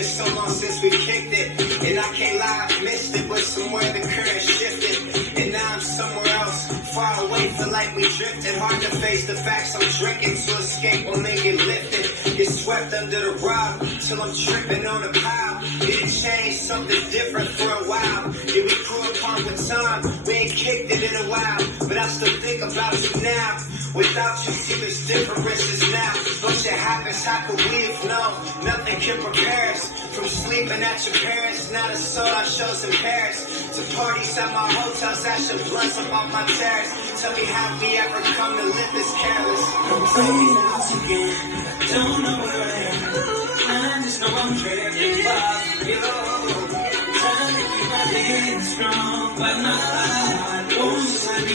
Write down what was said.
been so long since we kicked it. And I can't lie, I've missed it, but somewhere the current shifted. And now I'm somewhere else, far away, feel like we drifted. Hard to face the facts, I'm drinking to escape when they get lifted. Get swept under the rug, till I'm tripping on a pile. Did it change, something different for a while. Yeah, we grew apart with time, we ain't kicked it in a while. But I still think about you now. Without you, see there's differences now. Bunch of habits, how could we have known? Nothing can prepare us. From sleeping at your parents, now the soul I shows in Paris. To parties at my hotels, ashing blunts up on my terrace. Tell me how we ever come to live this careless. Playing out again, don't know where I am. I just know I'm drifting by you. Trying to keep my head strong, but my heart won't just let me